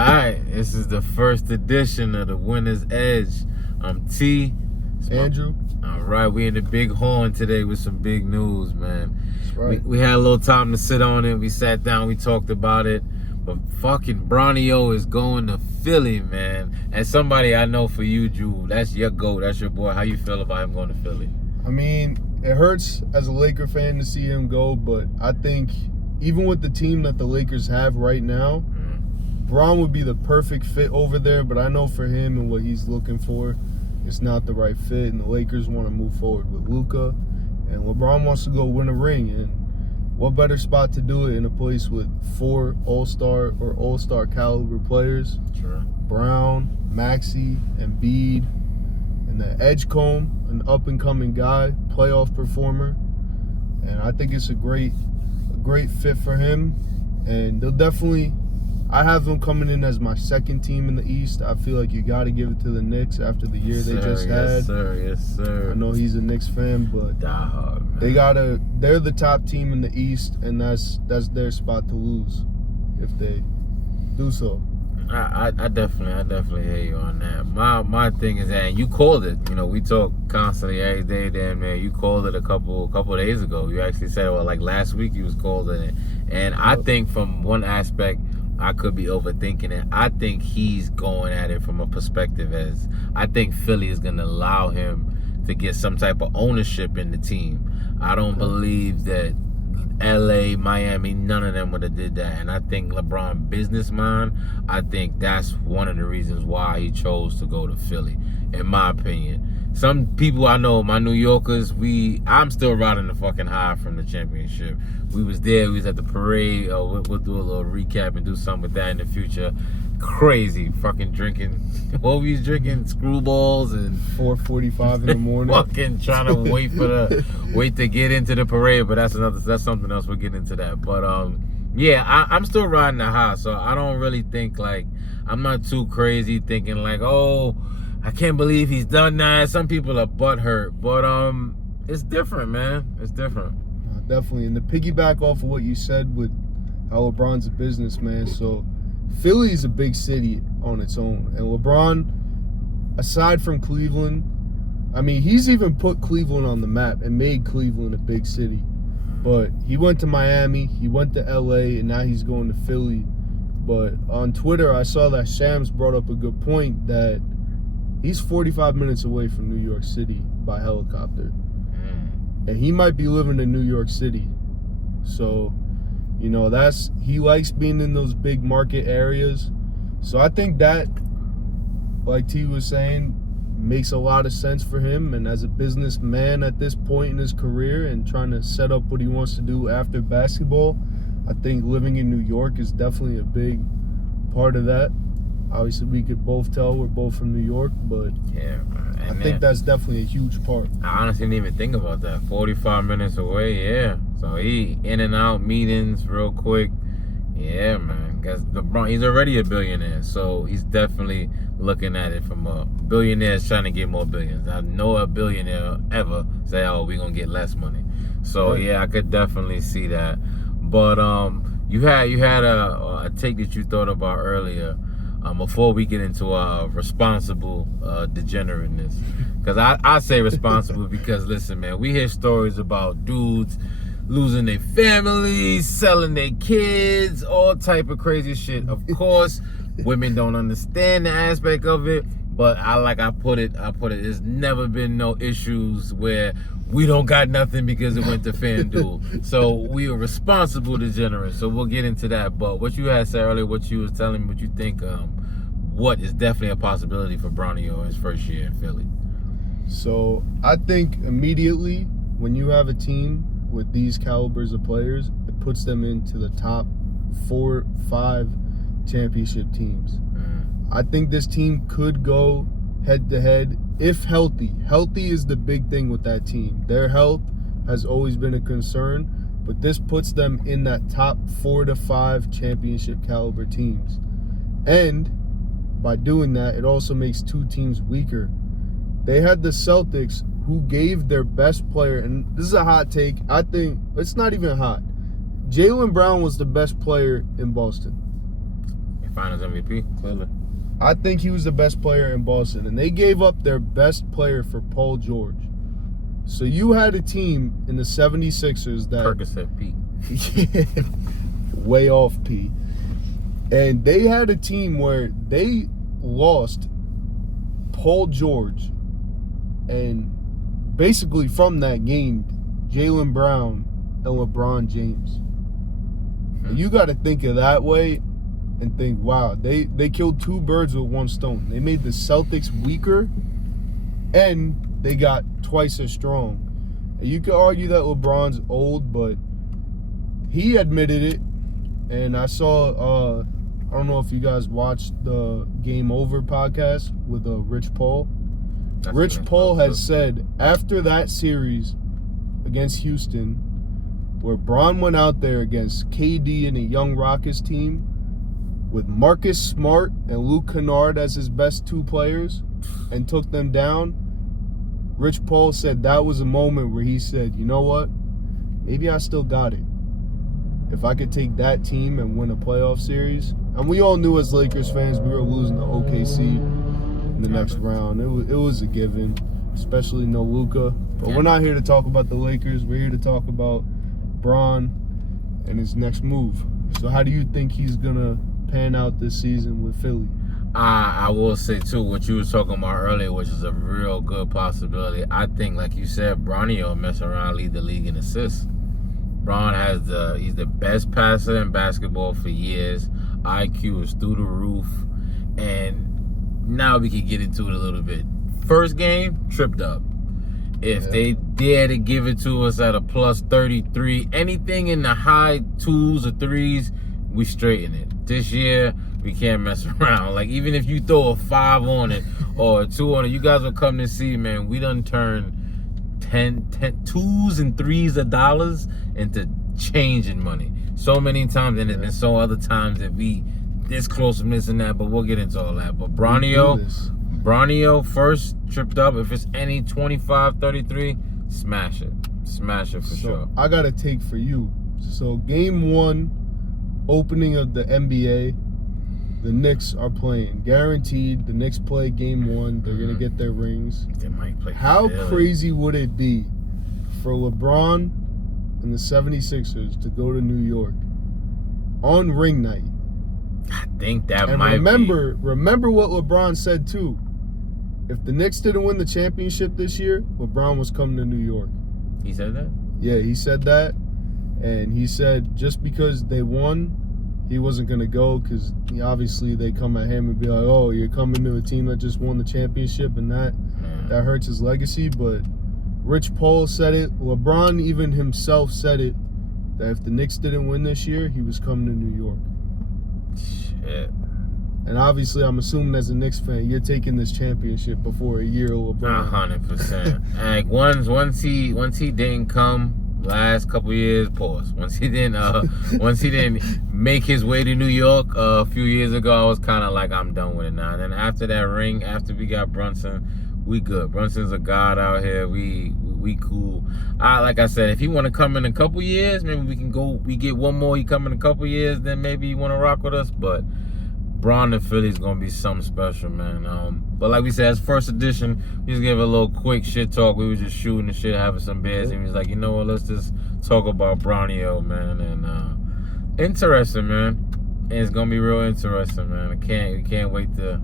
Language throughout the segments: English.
Alright, this is the first edition of the Winner's Edge. I'm T. Andrew. Alright, we in the big horn today with some big news, man. That's right. We had a little time to sit on it. We sat down, we talked about it. But fucking Bronio is going to Philly, man. As somebody I know for you, Drew, that's your GOAT, that's your boy. How you feel about him going to Philly? I mean, it hurts as a Laker fan to see him go, but I think even with the team that the Lakers have right now, Bron would be the perfect fit over there, but I know for him and what he's looking for, it's not the right fit, and the Lakers want to move forward with Luka, and LeBron wants to go win a ring, and what better spot to do it in a place with 4 all-star or all-star caliber players? Sure. Brown, Maxey, Embiid, and the Edgecombe, an up-and-coming guy, playoff performer, and I think it's a great fit for him, and they'll definitely. I have them coming in as my second team in the East. I feel like you got to give it to the Knicks after the year they just had. Yes, sir. Yes, sir. I know he's a Knicks fan, but Die hard, man. they're the top team in the East, and that's their spot to lose if they do so. I definitely hear you on that. My thing is that you called it. You know, we talk constantly every day, damn man. You called it a couple of days ago. You actually said, well, like last week you was called it. And I think from one aspect, I could be overthinking it. I think he's going at it from a perspective as I think Philly is going to allow him to get some type of ownership in the team. I don't believe that LA, Miami, none of them would have did that. And I think LeBron business mind, I think that's one of the reasons why he chose to go to Philly, in my opinion. Some people I know, my New Yorkers, I'm still riding the fucking high from the championship. We was there, we was at the parade. We'll do a little recap and do something with that in the future. Crazy fucking drinking. What we was drinking? Screwballs and 4:45 in the morning. Fucking trying to wait to get into the parade, but that's something else. We'll get into that. But yeah, I'm still riding the high, so I don't really think I'm not too crazy thinking I can't believe he's done that. Some people are butthurt, but it's different, man. It's different. Definitely. And to piggyback off of what you said with how LeBron's a businessman, so Philly's a big city on its own. And LeBron, aside from Cleveland, I mean, he's even put Cleveland on the map and made Cleveland a big city. But he went to Miami, he went to LA, and now he's going to Philly. But on Twitter, I saw that Shams brought up a good point that he's 45 minutes away from New York City by helicopter. And he might be living in New York City. So, you know, he likes being in those big market areas. So I think that, like T was saying, makes a lot of sense for him. And as a businessman at this point in his career and trying to set up what he wants to do after basketball, I think living in New York is definitely a big part of that. Obviously, we could both tell we're both from New York, but yeah, man. I think that's definitely a huge part. I honestly didn't even think about that. 45 minutes away, yeah. So he in and out meetings real quick. Yeah, man. Because he's already a billionaire, so he's definitely looking at it from a billionaire's trying to get more billions. I know a billionaire ever say, "Oh, we're gonna get less money." So yeah, I could definitely see that. But you had a take that you thought about earlier. Before we get into responsible degenerateness, because I say responsible because listen, man, we hear stories about dudes losing their families, selling their kids, all type of crazy shit. Of course, women don't understand the aspect of it, but I put it. There's never been no issues where we don't got nothing because it went to FanDuel. So we are responsible degenerates. So we'll get into that. But what you had said earlier, what you was telling me, what you think, what is definitely a possibility for Bronio in his first year in Philly? So I think immediately when you have a team with these calibers of players, it puts them into the top 4-5 championship teams. I think this team could go head-to-head if healthy. Healthy is the big thing with that team. Their health has always been a concern, but this puts them in that top 4 to 5 championship caliber teams. And by doing that, it also makes two teams weaker. They had the Celtics, who gave their best player, and this is a hot take, I think it's not even hot. Jaylen Brown was the best player in Boston. Finals MVP, clearly. I think he was the best player in Boston, and they gave up their best player for Paul George. So you had a team in the 76ers that... Percocet Pete. Way off, P. And they had a team where they lost Paul George, and basically from that game, Jaylen Brown and LeBron James. And you got to think of that way and think, wow, they killed two birds with one stone. They made the Celtics weaker, and they got twice as strong. And you could argue that LeBron's old, but he admitted it. And I saw, I don't know if you guys watched the Game Over podcast with Rich Paul. Rich Paul has said after that series against Houston, where Bron went out there against KD and a young Rockets team with Marcus Smart and Luke Kennard as his best two players and took them down, Rich Paul said that was a moment where he said, you know what? Maybe I still got it. If I could take that team and win a playoff series. And we all knew as Lakers fans we were losing to OKC in the next round. It was a given, especially no Luka. But we're not here to talk about the Lakers. We're here to talk about Bron and his next move. So how do you think he's going to pan out this season with Philly? I will say, too, what you were talking about earlier, which is a real good possibility. I think, like you said, Bronny will mess around, lead the league in assists. Bron he's the best passer in basketball for years. IQ is through the roof. And now we can get into it a little bit. First game, tripped up. If they dare to give it to us at a plus 33, anything in the high 2s or 3s, we straighten it. This year, we can't mess around. Like, even if you throw a 5 on it or a 2 on it, you guys will come to see, man, we done turned 10 2s and 3s of dollars into changing money. So many times, and there's been so other times that we this close from this and that, but we'll get into all that. But Bronio first tripped up. If it's any 25, 33, smash it. Smash it for sure. I got a take for you. So game 1, opening of the NBA, the Knicks are playing. Guaranteed, the Knicks play game 1. They're going to get their rings. They might play. How crazy would it be for LeBron and the 76ers to go to New York on ring night? I think that and might remember what LeBron said, too. If the Knicks didn't win the championship this year, LeBron was coming to New York. He said that? Yeah, he said that. And he said just because they won, he wasn't going to go because obviously they come at him and be like, oh, you're coming to a team that just won the championship, and that hurts his legacy. But Rich Paul said it. LeBron even himself said it, that if the Knicks didn't win this year, he was coming to New York. Shit. And obviously, I'm assuming as a Knicks fan, you're taking this championship before a year of LeBron. 100%. Like once he didn't come last couple years, pause. Once he didn't make his way to New York a few years ago, I was kind of like, I'm done with it now. And then after that ring, after we got Brunson, we good. Brunson's a god out here. We cool. Like I said, if he want to come in a couple years, maybe we can go. We get one more. He come in a couple years, then maybe he want to rock with us. But Bron in Philly is gonna be something special, man. But like we said, as first edition, we just gave a little quick shit talk. We were just shooting the shit, having some beers, and he was like, you know what? Let's just talk about Bronio, man. And interesting, man. And it's gonna be real interesting, man. I can't wait to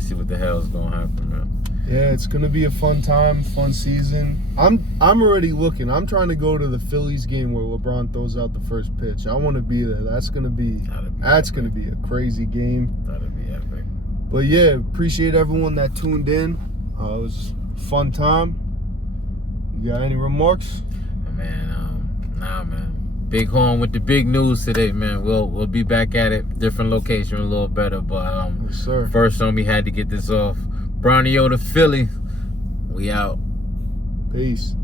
see what the hell is gonna happen, man. Yeah, it's gonna be a fun time, fun season. I'm already looking. I'm trying to go to the Phillies game where LeBron throws out the first pitch. I want to be there. That's gonna be a crazy game. That'd be epic. But yeah, appreciate everyone that tuned in. It was a fun time. You got any remarks? Man, nah, man. Big Horn with the big news today, man. We'll be back at it, different location, a little better. But yes, sir. First on, we had to get this off. Bronio to Philly. We out. Peace.